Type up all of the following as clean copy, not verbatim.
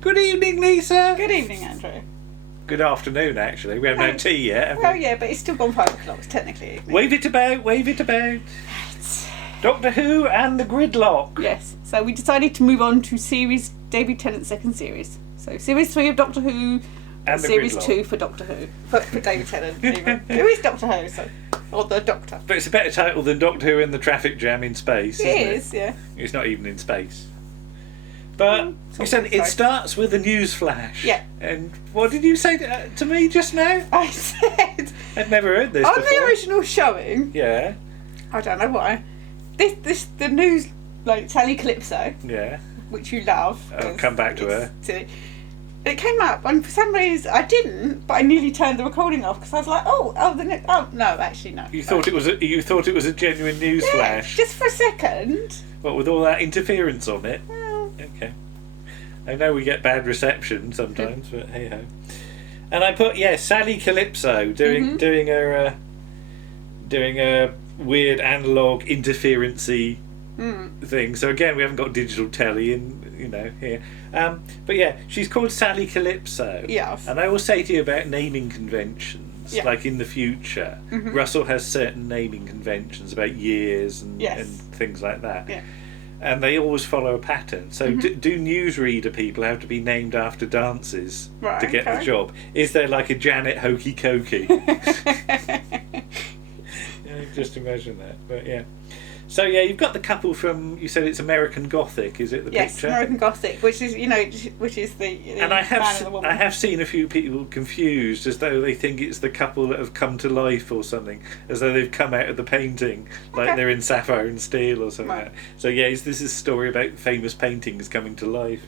Good evening, Lisa. Good evening, Andrew. Good afternoon, actually. We haven't had tea yet, have we? Oh yeah, but it's still gone 5 o'clock. It's technically evening. Wave it about, wave it about. Doctor Who and the Gridlock. Yes. So we decided to move on to series David Tennant's second series. So series 3 of Doctor Who, And the series Gridlock. 2 for Doctor Who, for David Tennant. Even. Who is Doctor Who? So, or the Doctor. But it's a better title than Doctor Who in the traffic jam in space, isn't It it? is, yeah. It's not even in space. But It's you said not it space. starts with a news flash. Yeah. And what did you say to me just now? I said I'd never heard this on before. the original showing. Yeah, I don't know why. The news, like Sally Calypso, yeah. which you love. I'll come back to it's her. silly. It came up, and for some reason I didn't, but I nearly turned the recording off because I was like, oh, no, actually no. You thought it was a genuine news Yeah, flash. just for a second. What, with all that interference on it? Well, Okay. I know we get bad reception sometimes, but hey ho. And I put Sally Calypso doing a weird analog interferency thing. So again, we haven't got digital telly in here. But yeah, she's called Sally Calypso. Yes. And I will say to you about naming conventions. Yeah. Like in the future, Russell has certain naming conventions about years and things like that. Yeah. And they always follow a pattern. So do newsreader people have to be named after dances Right, to get the okay. job? Is there like a Janet Hokey Cokey? Just imagine that. But yeah. So yeah, you've got the couple from, you said it's American Gothic, is it the yes, picture? American Gothic, which is the And I man and the woman. have seen a few people confused as though they think it's the couple that have come to life or something, as though they've come out of the painting, like Okay. they're in Sapphire and Steel or something Right. like that. So yeah, this is a story about famous paintings coming to life.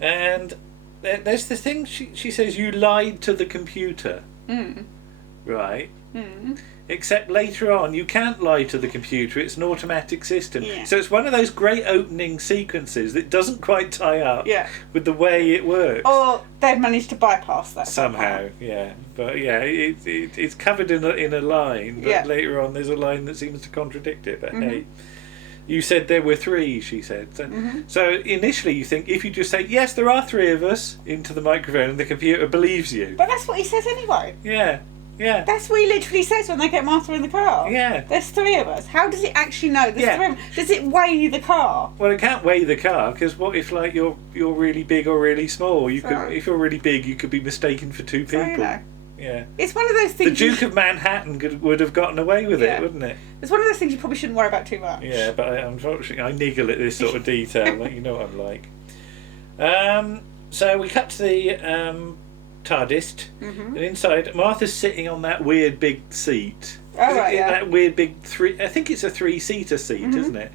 And there's the thing, she says, you lied to the computer. Right? Except later on, you can't lie to the computer, it's an automatic system. Yeah. So it's one of those great opening sequences that doesn't quite tie up Yeah. with the way it works. Or they've managed to bypass that Somehow, yeah. But yeah, it's covered in a line, but Yeah. later on there's a line that seems to contradict it. But hey, you said there were 3, she said. So initially you think, if you just say, yes, there are 3 of us, into the microphone, and the computer believes you. But that's what he says anyway. Yeah, yeah. That's what he literally says when they get Martha in the car. Yeah. There's 3 of us. How does it actually know there's Yeah. 3 of them? Does it weigh the car? Well, it can't weigh the car, because what if like you're really big or really small? You could, Right. if you're really big, you could be mistaken for 2 people. So, you know. Yeah. It's one of those The things. Duke of Manhattan would have gotten away with Yeah. it, wouldn't it? It's one of those things you probably shouldn't worry about too much. Yeah, but unfortunately, I niggle at this sort of detail. Like, you know what I'm like. So we cut to the TARDIS, and inside, Martha's sitting on that weird big seat. Oh, right, yeah. That weird big I think it's a 3-seater seat, isn't it?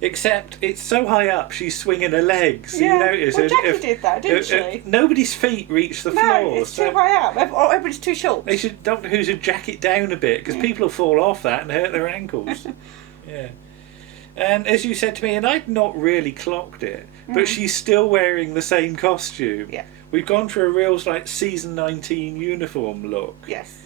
Except it's so high up, she's swinging her legs. Yeah. You notice? Well, Jackie did that, didn't she? Nobody's feet reach the No, floor. it's so too high up. Or everybody's too short. They should, Doctor Who should jack it down a bit, because people will fall off that and hurt their ankles. Yeah. And as you said to me, and I'd not really clocked it, but she's still wearing the same costume. Yeah. We've gone for a real like season 19 uniform look. Yes.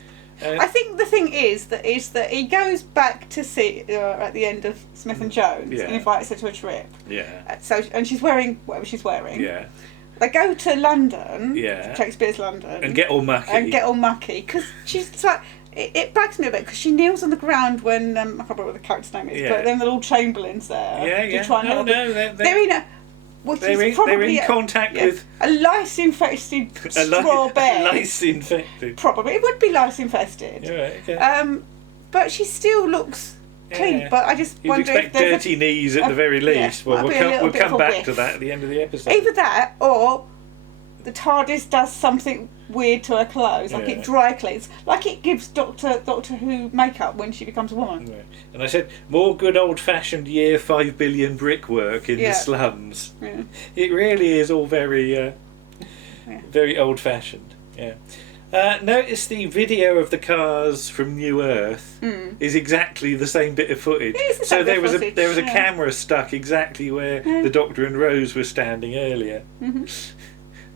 Uh, I think the thing is that he goes back to see at the end of Smith and Jones Yeah. and invites her to a trip. Yeah. And she's wearing whatever she's wearing. Yeah. They go to London, Yeah. Shakespeare's London, And get all mucky. because she's like. It bugs me a bit because she kneels on the ground when I can't remember what the character's name is, Yeah. but then the Lord Chamberlain's there. Yeah, to yeah. try and help them. They're in a. Which is probably in contact with a lice-infested straw bed. lice infected. Probably it would be lice-infested. Yeah, right, okay. But she still looks clean. Yeah. But I just You'd wonder expect if there's dirty knees at the very least. yeah, Well, might be a little we'll bit of come a back whiff. to that at the end of the episode. either that or the TARDIS does something weird to her clothes, like Yeah. it dry cleans, like it gives Doctor Who makeup when she becomes a woman. Right. And I said, more good old-fashioned year 5 billion brickwork in Yeah. the slums. Yeah. It really is all very, very old-fashioned. Yeah. Notice the video of the cars from New Earth is exactly the same bit of footage. It is the So same there bit was of footage, a yeah. camera stuck exactly where the Doctor and Rose were standing earlier.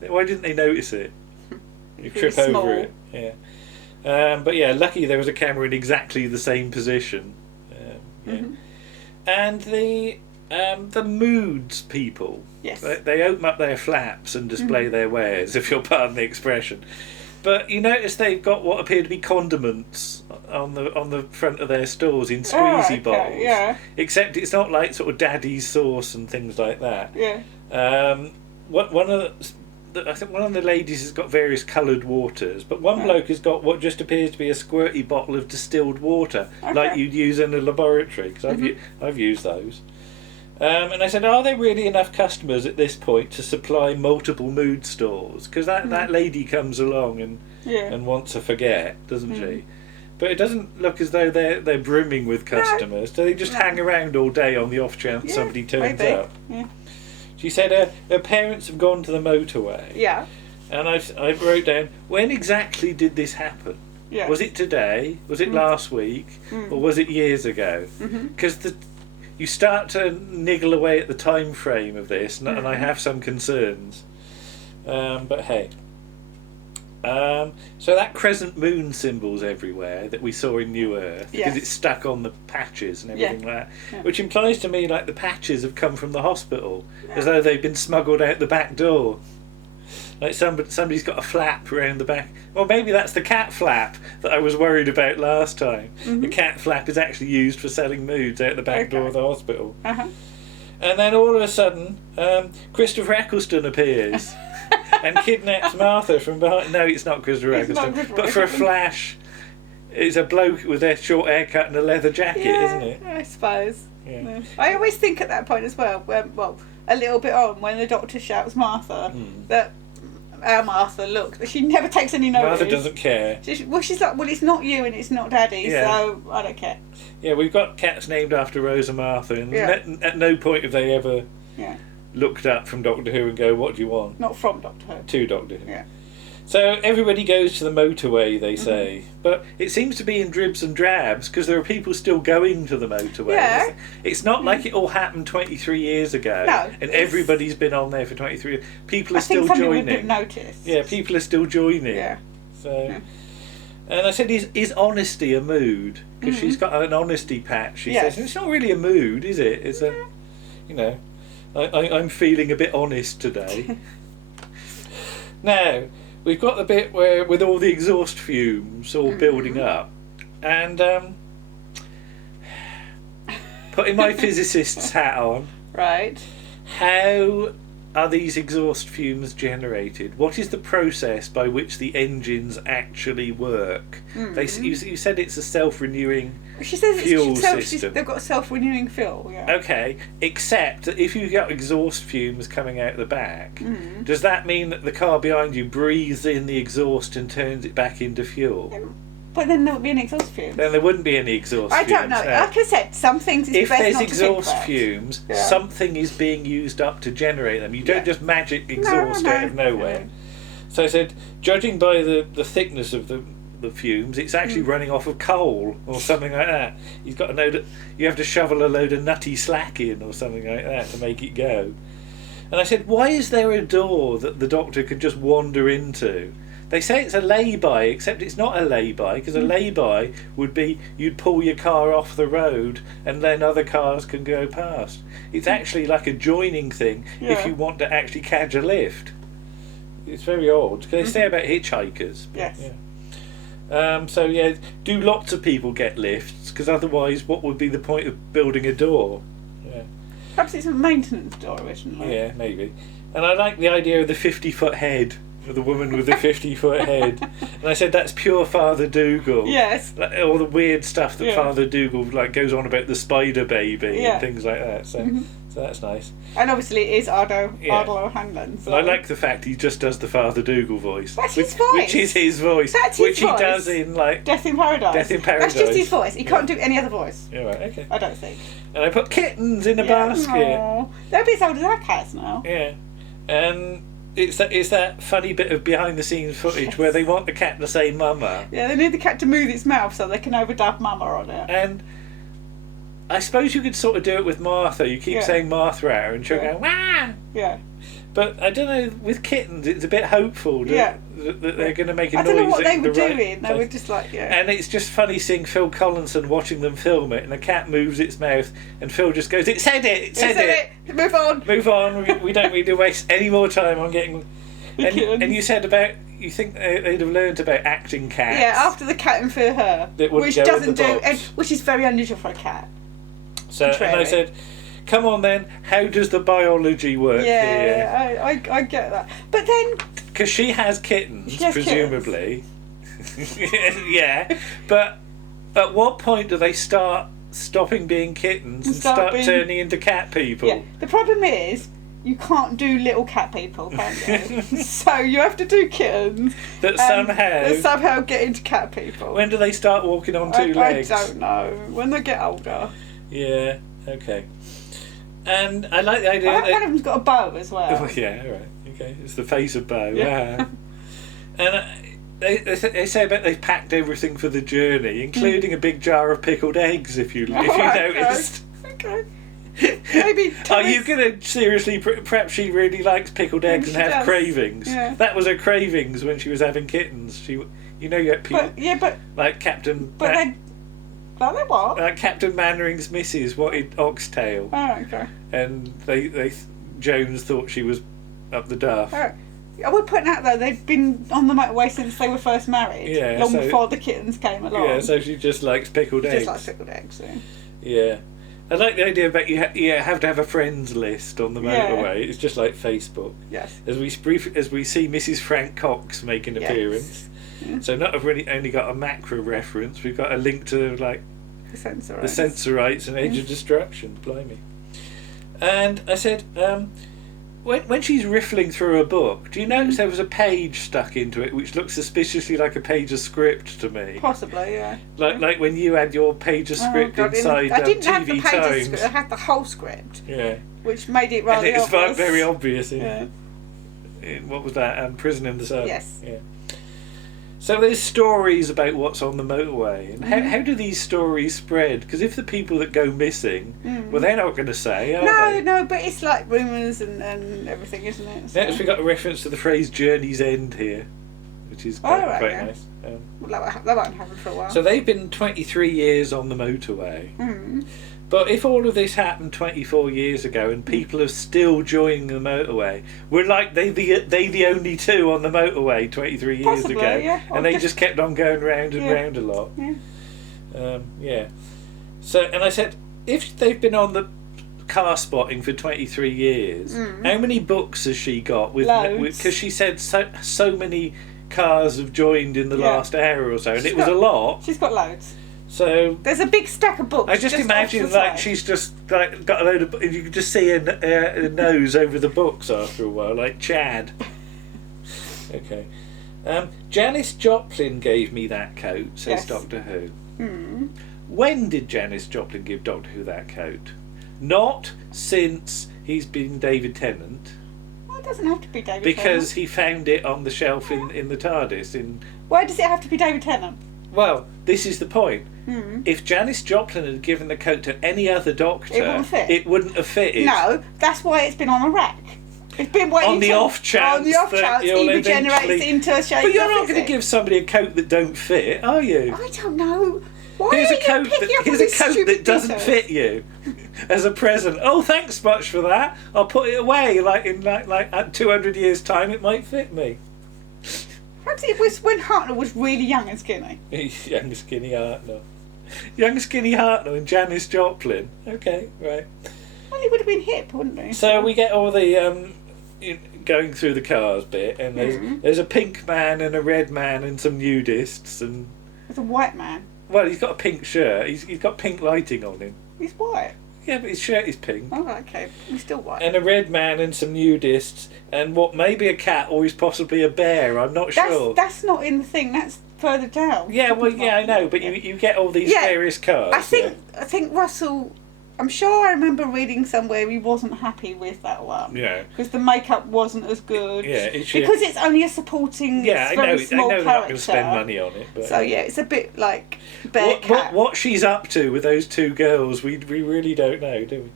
Why didn't they notice it? You Really trip over small. it. Yeah. But yeah, lucky there was a camera in exactly the same position. Yeah. And the The moods people. Yes. They open up their flaps and display their wares, if you'll pardon the expression. But you notice they've got what appear to be condiments on the front of their stores in squeezy bottles. Yeah. Except it's not like sort of daddy's sauce and things like that. Yeah. I think one of the ladies has got various coloured waters, but one bloke has got what just appears to be a squirty bottle of distilled water, like you'd use in a laboratory, because I've used those. And I said, are there really enough customers at this point to supply multiple mood stores? Because that lady comes along and wants to forget, doesn't she? But it doesn't look as though they're brimming with customers. So they just hang around all day on the off chance somebody turns up. Yeah. She said her parents have gone to the motorway. Yeah. And I wrote down, when exactly did this happen? Yes. Was it today? Was it last week? Or was it years ago? Because you start to niggle away at the time frame of this, and I have some concerns. But hey. So that crescent moon symbol's everywhere that we saw in New Earth, because it's stuck on the patches and everything like that, which implies to me like the patches have come from the hospital, as though they've been smuggled out the back door. Like somebody's got a flap around the back. Well, maybe that's the cat flap that I was worried about last time. The cat flap is actually used for selling moods out the back door of the hospital. And then all of a sudden, Christopher Eccleston appears and kidnaps Martha from behind. No, it's not Christopher Eccleston. But for a flash, it's a bloke with a short haircut and a leather jacket, isn't it? I suppose. Yeah. I always think at that point as well, a little bit on, when the doctor shouts Martha, that our Martha, look, she never takes any notice. Martha doesn't care. She's like, well, it's not you and it's not Daddy, so I don't care. Yeah, we've got cats named after Rosa Martha, and at no point have they ever looked up from Doctor Who and go, what do you want? Not from Doctor Who. To Doctor Who. Yeah. So everybody goes to the motorway, they say, but it seems to be in dribs and drabs because there are people still going to the motorway. Yeah. It's not like it all happened 23 years ago, and everybody's been on there for 23 years. People are still joining. I think noticed. Yeah, people are still joining. Yeah. So, and I said, is honesty a mood? Because she's got an honesty patch. She says, it's not really a mood, is it? It's a, you know, I'm feeling a bit honest today. Now, we've got the bit where with all the exhaust fumes all building up, and putting my physicist's hat on. Right. How are these exhaust fumes generated? What is the process by which the engines actually work? You said it's a self-renewing fuel system. They've got self-renewing fuel, Okay, except that if you've got exhaust fumes coming out the back, does that mean that the car behind you breathes in the exhaust and turns it back into fuel? But then there would be an exhaust fume. Then there wouldn't be any exhaust fumes. I don't know. Like I said, some things it's best not to If there's exhaust fumes, something is being used up to generate them. You don't just magic exhaust out of nowhere. So I said, judging by the thickness of the fumes, it's actually running off of coal or something like that. You've got to know that you have to shovel a load of nutty slack in or something like that to make it go. And I said, why is there a door that the doctor could just wander into? They say it's a lay-by, except it's not a lay-by, because a lay-by would be you'd pull your car off the road and then other cars can go past. It's actually like a joining thing if you want to actually catch a lift. It's very odd. They say about hitchhikers. Yes. So do lots of people get lifts? Because otherwise, what would be the point of building a door? Yeah. Perhaps it's a maintenance door originally. Yeah, maybe. And I like the idea of the 50-foot head. The woman with the 50-foot head, and I said that's pure Father Dougal. Yes. Like, all the weird stuff that Father Dougal goes on about the spider baby and things like that. So, so that's nice. And obviously it is Ardo O'Hanlon. So. I like the fact he just does the Father Dougal voice. That's his voice. Which is his voice. That's his voice. He does in Death in Paradise. Death in Paradise. That's just his voice. He can't do any other voice. Yeah, right. Okay. I don't think. And I put kittens in a basket. Aww. They're a bit as old as our cats now. Yeah, and. It's that funny bit of behind-the-scenes footage where they want the cat to say "mama." Yeah, they need the cat to move its mouth so they can overdub "mama" on it. And I suppose you could sort of do it with Martha. You keep saying Martha at her and she'll go "wah." Yeah. But I don't know, with kittens, it's a bit hopeful that they're going to make a noise. I don't know what they were doing. They were just like, And it's just funny seeing Phil Collinson watching them film it, and a cat moves its mouth, and Phil just goes, "It said it! It said it! Move on! Move on! We don't need to waste any more time on getting..." And you said about, you think they'd have learned about acting cats. Yeah, after the cat and for her. Which doesn't do, which is very unusual for a cat. So, and I said, come on then, how does the biology work here? Yeah, I get that. But then... Because she has kittens, presumably. Yeah, but at what point do they stopping being kittens and start turning into cat people? Yeah, the problem is, you can't do little cat people, can you? So you have to do kittens that somehow get into cat people. When do they start walking on two legs? I don't know. When they get older. Yeah, okay. And I like the idea that one of them's got a bow as well. Oh, yeah, right. Okay, it's the Face of Boe. Yeah. And they say about they've packed everything for the journey, including a big jar of pickled eggs, if you noticed. Okay. Maybe Are you going to seriously... Perhaps she really likes pickled eggs and has cravings. Yeah. That was her cravings when she was having kittens. You get people... But like Captain... But then... Like what? Like Captain Mannering's missus wanted oxtail. Oh, okay. And Jones thought she was up the duff. Oh. We're putting out though, they've been on the motorway since they were first married. Yeah, long before the kittens came along. Yeah, so she just likes pickled eggs. Just likes pickled eggs, yeah. Yeah. I like the idea about you have to have a friends list on the motorway. It's just like Facebook. Yes. As we see Mrs. Frank Cox make an appearance. Yeah. So not only got a macro reference, we've got a link to like the Sensorites and Age of Destruction. Blimey. And I said, when she's riffling through a book, do you notice there was a page stuck into it which looks suspiciously like a page of script to me? Possibly, yeah. Like when you had your page of script inside I didn't TV have the page Times. of script, I had the whole script. Yeah. Which made it rather obvious. obvious. Very obvious in what was that? Prison in the Sun. Yes. Yeah. So there's stories about what's on the motorway, and how do these stories spread? Because if the people that go missing, well, they're not going to say, are they? No, but it's like rumours and everything, isn't it? So. Next, we got a reference to the phrase "journey's end" here, which is quite nice. Well, that won't happen for a while. So they've been 23 years on the motorway. But if all of this happened 24 years ago and people are still joining the motorway, we're like they the only two on the motorway 23 years ago, and they just kept on going round and round a lot. Yeah. So, and I said, if they've been on the car spotting for 23 years, how many books has she got? Because she said so many cars have joined in the last hour or so, and it was a lot. She's got loads. So there's a big stack of books. I just imagine like she's just like got a load of. You can just see her nose over the books after a while, like Chad. Okay, Janis Joplin gave me that coat, says Doctor Who. When did Janis Joplin give Doctor Who that coat? Not since he's been David Tennant. Well, it doesn't have to be David. Because he found it on the shelf in the TARDIS. Why does it have to be David Tennant? Well, this is the point. If Janis Joplin had given the coat to any other Doctor, it wouldn't have fitted. No, that's why it's been on a rack. It's been waiting on the off chance he regenerates into a shape. But you're not going to give somebody a coat that don't fit, are you? I don't know. Why here's are a coat that doesn't fit you as a present. Oh, thanks much for that. I'll put it away. Like at 200 years' time, it might fit me. Perhaps it was when Hartnell was really young and skinny. Young skinny Hartnell. Young skinny Hartnell and Janis Joplin. Okay, right. Well, he would have been hip, wouldn't he? So we get all the going through the cars bit, and there's a pink man and a red man and some nudists, and there's a white man. Well, he's got a pink shirt. He's got pink lighting on him. He's white. Yeah, but his shirt is pink. Oh, okay. He's still white. And a red man and some nudists, and what may be a cat or is possibly a bear. I'm not sure. That's not in the thing. That's further down. Yeah, well, yeah, I know, but you get all these various cars. I think Russell. I'm sure I remember reading somewhere he wasn't happy with that one. Yeah. Because the makeup wasn't as good. Yeah, because it's only a supporting. Yeah, I know they're not going to spend money on it. But, so yeah, it's a bit like Bear Cat. What she's up to with those two girls, we really don't know, do we?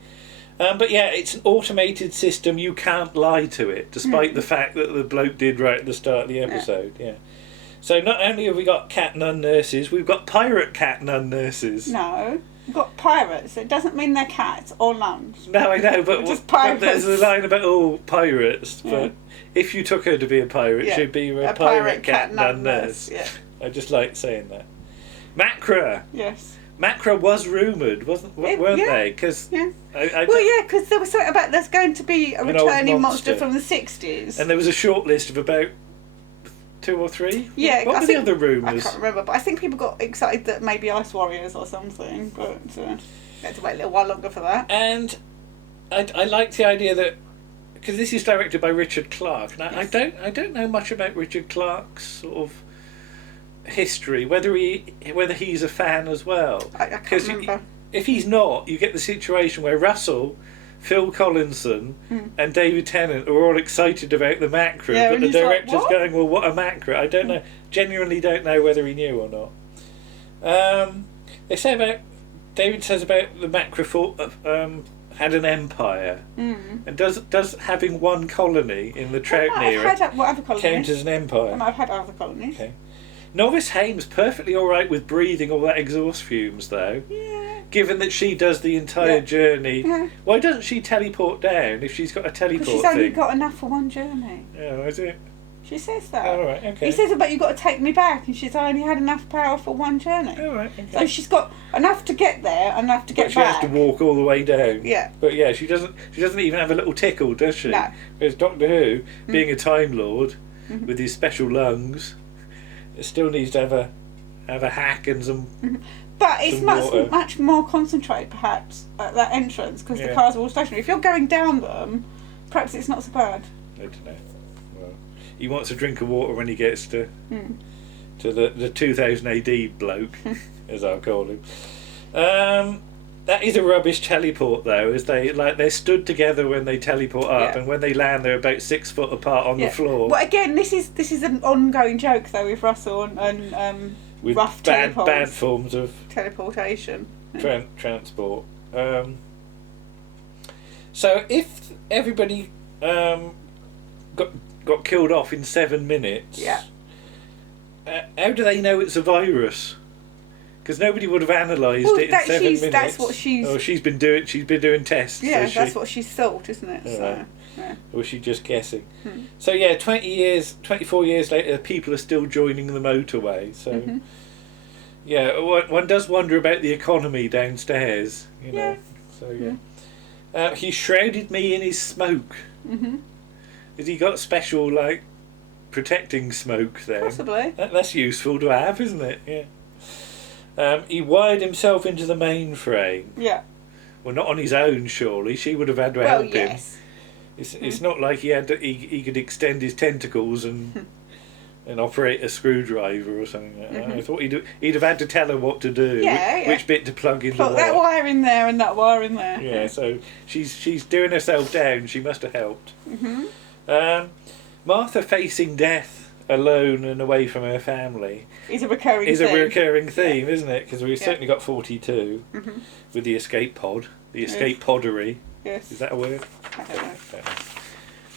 But yeah, it's an automated system. You can't lie to it, despite the fact that the bloke did right at the start of the episode. Yeah. So not only have we got cat nun nurses, we've got pirate cat nun nurses. No, we've got pirates. It doesn't mean they're cats or nuns. No, I know, but, just but pirates. there's a line about all pirates. But if you took her to be a pirate, she'd be a pirate cat nun nurse. Yeah. I just like saying that. Macra. Yes. Macra was rumoured, weren't they? Because because there was something about there's going to be a returning monster from the 60s. And there was a short list of about 2 or 3. Yeah, what were the other rumours? I can't remember, but I think people got excited that maybe Ice Warriors or something. But had to wait a little while longer for that. And I like the idea that, because this is directed by Richard Clarke, and I don't know much about Richard Clarke's sort of history, whether he's a fan as well. I can't remember. If he's not, you get the situation where Russell, Phil Collinson and David Tennant are all excited about the Macra, but the director's going, well, what a Macra? I don't know, genuinely don't know whether he knew or not. They say about, David says about the Macra had an empire, and does having one colony in the Troutney era count as an empire? And I've had other colonies. Okay. Novice Haim's perfectly all right with breathing all that exhaust fumes, though. Yeah. Given that she does the entire journey, why doesn't she teleport down if she's got a teleport thing? She's only got enough for one journey. Oh, is it? She says that. Oh, right, okay. He says, but you've got to take me back, and she's only had enough power for one journey. Oh, right, okay. So she's got enough to get there, enough to get back. She has to walk all the way down. Yeah. But yeah, she doesn't even have a little tickle, does she? No. Whereas Doctor Who, being a Time Lord with his special lungs, still needs to have a hack and some. But it's much more concentrated, perhaps, at that entrance because the cars are all stationary. If you're going down them, perhaps it's not so bad. I don't know. Well, he wants a drink of water when he gets to the 2000 AD bloke, as I'll call him. That is a rubbish teleport, though, as they're stood together when they teleport up, and when they land, they're about 6 foot apart on the floor. But again, this is an ongoing joke, though, with Russell and with rough bad forms of teleportation, transport. So if everybody got killed off in 7 minutes, how do they know it's a virus? Because nobody would have analysed it in 7 minutes. That's what she's. Oh, she's been doing tests. Yeah, that's what she's thought, isn't it? Right. Or was she just guessing? So yeah, 24 years later, people are still joining the motorway. So yeah, one does wonder about the economy downstairs. You know. So he shrouded me in his smoke. Has he got special protecting smoke then? Possibly. That's useful to have, isn't it? Yeah. He wired himself into the mainframe. Yeah. Well, not on his own, surely. She would have had to help him. It's not like he could extend his tentacles and operate a screwdriver or something like that. I thought he'd have had to tell her what to do, which bit to plug into what. That wire in there and that wire in there. Yeah, so she's doing herself down. She must have helped. Martha facing death alone and away from her family is a recurring theme, isn't it? Because we've certainly got 42 with the escape pod, the escape poddery. Yes. Is that a word? I don't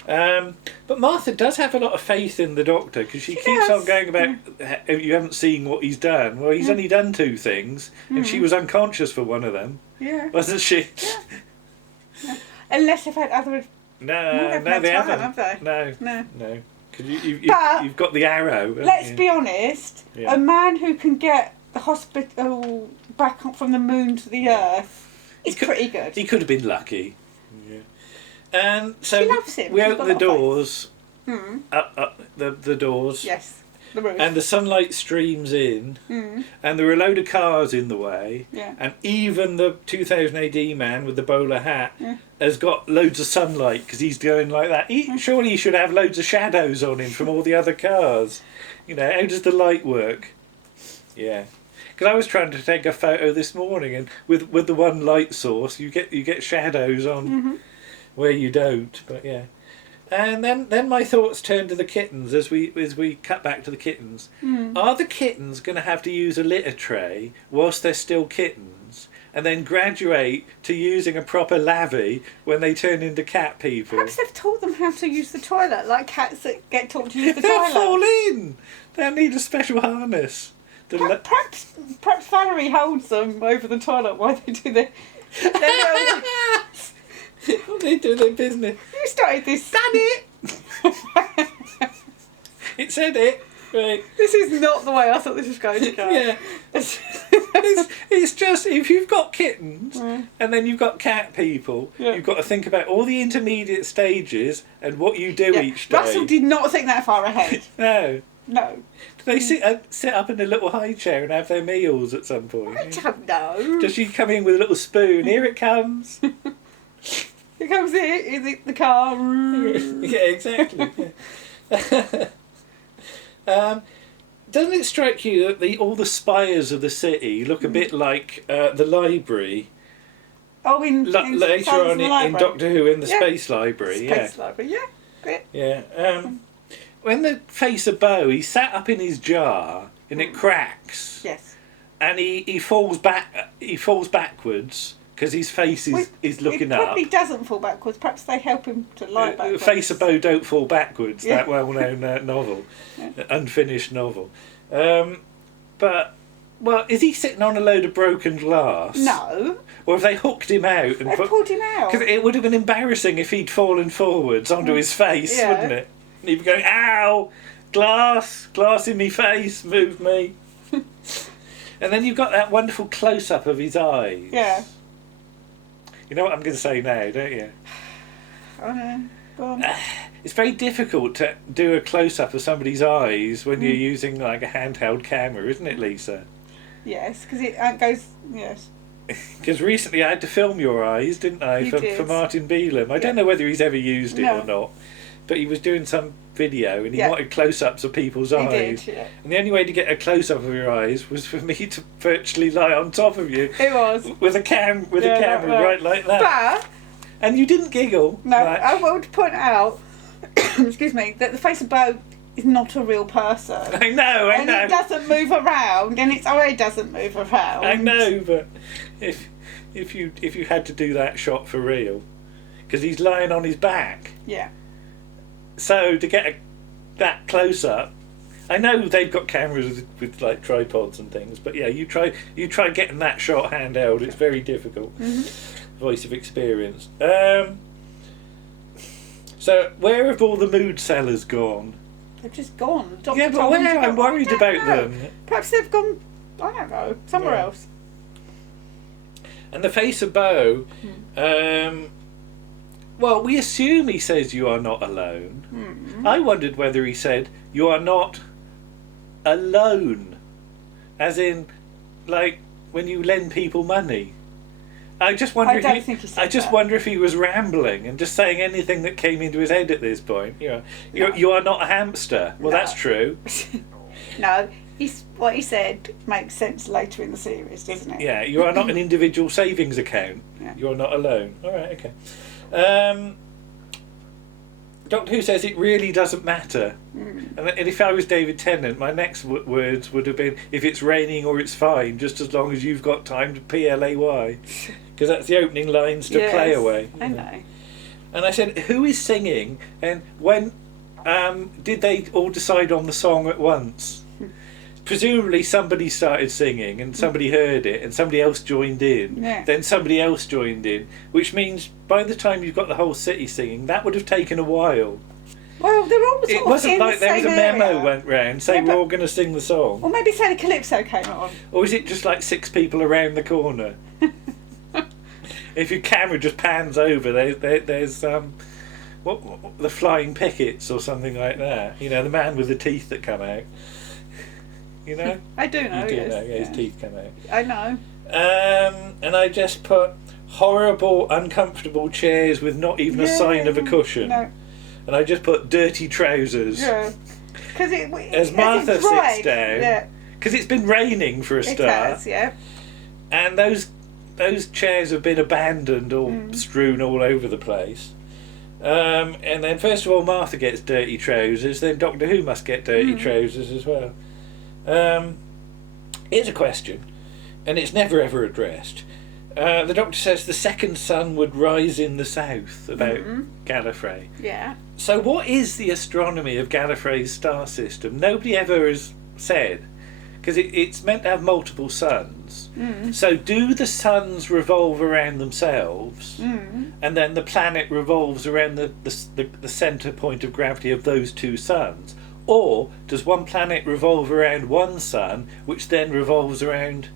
know. But Martha does have a lot of faith in the Doctor because she keeps on going about, you haven't seen what he's done. Well, he's only done 2 things, and she was unconscious for one of them. Yeah. Wasn't she? Yeah. Unless they've had other. No, they haven't. Have they? No. You've got the arrow. Let's be honest. Yeah. A man who can get the hospital back up from the moon to the Earth is pretty good. He could have been lucky. Yeah. And so she loves him. We open the doors. Up the doors. Yes. The roof. And the sunlight streams in, and there are a load of cars in the way, and even the 2000 AD man with the bowler hat has got loads of sunlight because he's going like that. Surely he should have loads of shadows on him from all the other cars. You know, how does the light work? Yeah. Because I was trying to take a photo this morning, and with the one light source, you get shadows on where you don't. But yeah. And then my thoughts turn to the kittens as we cut back to the kittens. Are the kittens going to have to use a litter tray whilst they're still kittens? and then graduate to using a proper lavvy when they turn into cat people. Perhaps they've taught them how to use the toilet, like cats that get taught to use the They'll toilet. fall in. They'll need a special harness. Perhaps Valerie holds them over the toilet while they do their They do their business. You started this. Done it! It said it. Right. This is not the way I thought this was going to go. Yeah. It's just, if you've got kittens and then you've got cat people, you've got to think about all the intermediate stages and what you do each day. Russell did not think that far ahead. No. No. Do they sit up in a little high chair and have their meals at some point? I don't know. Does she come in with a little spoon? Here it comes. Here comes the car. Yeah, exactly. Yeah. Doesn't it strike you that all the spires of the city look a bit like the library? Oh, later on in Doctor Who in the Space Library. Space Library, yeah. Great. Yeah. When the Face of Boe, he sat up in his jar and it cracks. Yes. And he falls back. He falls backwards because his face is looking up. He probably doesn't fall backwards. Perhaps they help him to lie backwards. Face of Boe Don't Fall Backwards. Yeah. That well-known novel, unfinished novel. But is he sitting on a load of broken glass? No. Or have they hooked him out and pulled him out? Because it would have been embarrassing if he'd fallen forwards onto his face, wouldn't it? And he'd be going, "Ow, glass in me face, move me." And then you've got that wonderful close-up of his eyes. Yeah. You know what I'm going to say now, don't you? Oh no. Go on. It's very difficult to do a close-up of somebody's eyes when you're using like a handheld camera, isn't it, Lisa? Yes, because it goes. Yes. Because recently I had to film your eyes, didn't I, for Martin Beelam. I don't know whether he's ever used it or not, but he was doing some video and he wanted close-ups of people's eyes. He did, And the only way to get a close-up of your eyes was for me to virtually lie on top of you. It was. With a camera right like that. But... And you didn't giggle. No, I want to point out, excuse me, that the Face of Boe is not a real person. I know. And it doesn't move around, and its eye doesn't move around. I know, but if you had to do that shot for real, because he's lying on his back. Yeah. So to get that close up, I know they've got cameras with like tripods and things, but you try getting that shot handheld. It's very difficult. Voice of experience. So where have all the mood sellers gone? They've just gone. But where? I'm worried about them. Perhaps they've gone, I don't know, somewhere else. And the Face of Boe, we assume he says you are not alone. I wondered whether he said you are not alone, as in like when you lend people money. I just wonder. Wonder if he was rambling and just saying anything that came into his head at this point. You are not a hamster. Well, that's true. No, what he said makes sense later in the series, doesn't it? Yeah, you are not an individual savings account. Yeah. You are not alone. All right, okay. Doctor Who says it really doesn't matter. And if I was David Tennant, my next words would have been, if it's raining or it's fine, just as long as you've got time to PLAY. Because that's the opening lines to play away. I know. And I said, who is singing? And when did they all decide on the song at once? Presumably somebody started singing and somebody heard it and somebody else joined in. Yeah. Then somebody else joined in, which means by the time you've got the whole city singing, that would have taken a while. Well, they're all sort It wasn't like there was a memo went round saying we're all going to sing the song. Or maybe Sally Calypso came on. Or is it just like 6 people around the corner? If your camera just pans over, there's what the flying pickets or something like that. You know, the man with the teeth that come out. You know? I do know. You do know, his teeth come out. I know. And I just put horrible, uncomfortable chairs with not even a sign of a cushion. No. And I just put dirty trousers. Yeah. As Martha sits down. Because it's been raining for a start. It has, yeah. And those chairs have been abandoned or strewn all over the place. And then first of all Martha gets dirty trousers, then Doctor Who must get dirty trousers as well. Here's a question, and it's never ever addressed. The Doctor says the second sun would rise in the south, about Gallifrey. Yeah. So what is the astronomy of Gallifrey's star system? Nobody ever has said, because it's meant to have multiple suns. So do the suns revolve around themselves, and then the planet revolves around the centre point of gravity of those two suns? Or does one planet revolve around one sun, which then revolves around...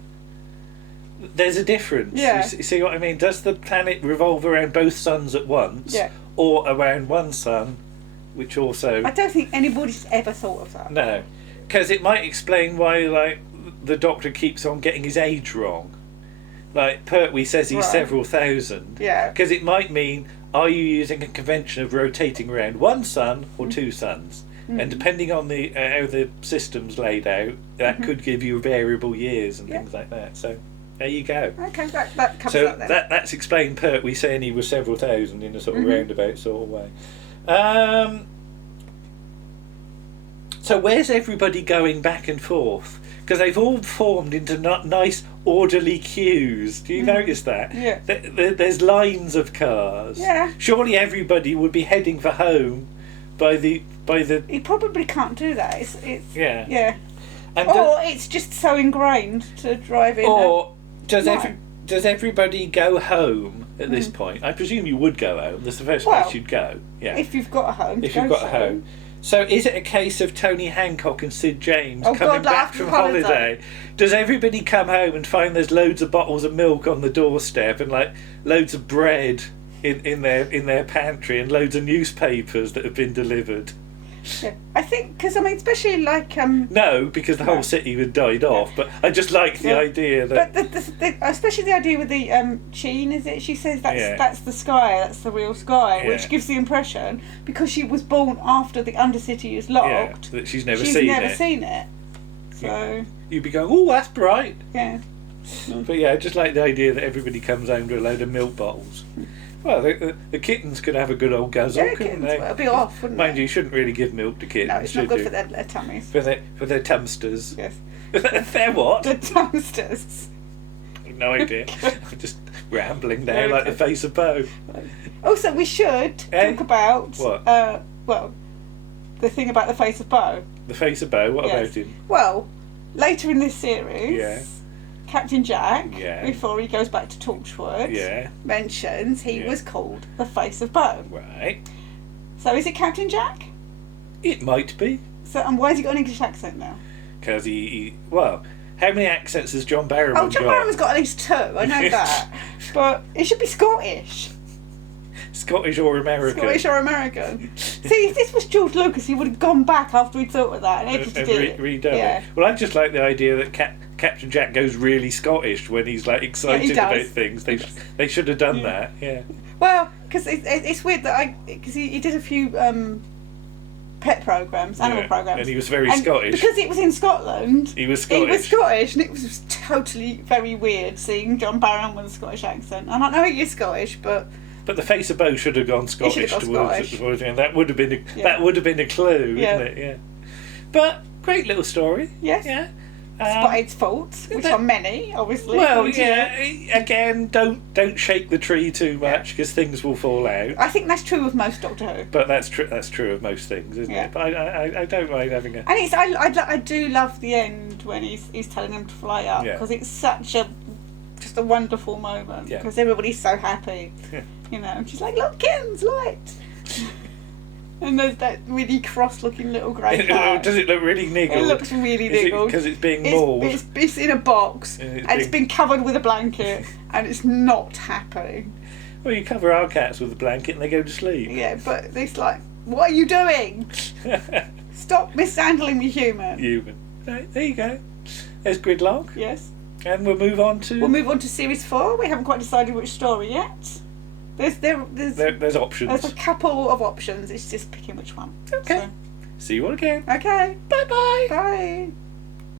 There's a difference. Yeah. You see what I mean? Does the planet revolve around both suns at once? Yeah. Or around one sun, which also... I don't think anybody's ever thought of that. No. Because it might explain why, like, the Doctor keeps on getting his age wrong. Like, Pertwee says he's several thousand. Yeah. Because it might mean, are you using a convention of rotating around one sun or two suns? And depending on the how the system's laid out, that could give you variable years and things like that. So... There you go. Okay, that covers so that then. That's explained Pertwee saying he was several thousand in a sort of roundabout sort of way. So where's everybody going back and forth? Because they've all formed into nice orderly queues. Do you notice that? Yeah. There's lines of cars. Yeah. Surely everybody would be heading for home by the. He probably can't do that. It's Yeah. Yeah. And or it's just so ingrained to drive in. Or does everybody go home at this point? I presume you would go home. That's the first place you'd go. Yeah. If you've got a home. If you've got a home. So is it a case of Tony Hancock and Sid James coming back from holiday? Does everybody come home and find there's loads of bottles of milk on the doorstep and like loads of bread in their pantry and loads of newspapers that have been delivered? Yeah. I think because especially like no, because the whole city had died off. But I just like the idea that. But especially the idea with the Sheen, is it? She says that's the sky, that's the real sky, which gives the impression because she was born after the Undercity is locked. That she's never seen it. So you'd be going, oh, that's bright. Yeah. But yeah, I just like the idea that everybody comes home to a load of milk bottles. Well, the kittens could have a good old guzzle, couldn't they? It'd be off, wouldn't Mind you shouldn't really give milk to kittens. No, it's not good for their tummies. For their tumsters. Yes. Their what? The tumsters. No idea. I'm just rambling there like the Face of Boe. Also, we should talk about what? The thing about the Face of Boe. The Face of Boe. What about him? Well, later in this series, Captain Jack, before he goes back to Torchwood, mentions he was called the Face of Boe. Right. So is it Captain Jack? It might be. So, and why has he got an English accent now? Because well, how many accents has John Barrowman got? Oh, John Barrowman's got at least 2, I know that. But it should be Scottish. Scottish or American. See, if this was George Lucas, he would have gone back after he'd thought of that and edited it. Redone it. Well, I just like the idea that Captain Jack goes really Scottish when he's like excited about things. They should have done that. Yeah. Well, because it's weird that because he did a few pet programs, animal programs, and he was very Scottish because it was in Scotland. He was Scottish, and it was totally very weird seeing John Barrowman with a Scottish accent. And I know he is Scottish, but the Face of Boe should have gone Scottish towards it. And that would have been a clue, wouldn't it? Yeah. But great little story. Yes. Yeah. Despite its faults, which are many, obviously. Well, again, don't shake the tree too much because things will fall out. I think that's true of most Doctor Who. But that's true of most things, isn't it? But I don't mind having a. And I do love the end when he's telling them to fly up because it's such just a wonderful moment because everybody's so happy. You know, and she's like, "Look, kittens, light." And there's that really cross-looking little grey cat. Does it look really niggled? It looks really niggled. Because it's being mauled. It's in a box and it's been covered with a blanket and it's not happy. Well, you cover our cats with a blanket and they go to sleep. Yeah, but it's like, what are you doing? Stop mishandling me, human. Right, there you go. There's Gridlock. Yes. And we'll move on to series 4. We haven't quite decided which story yet. There's options. There's a couple of options. It's just picking which one. Okay. So. See you all again. Okay. Bye-bye. Bye.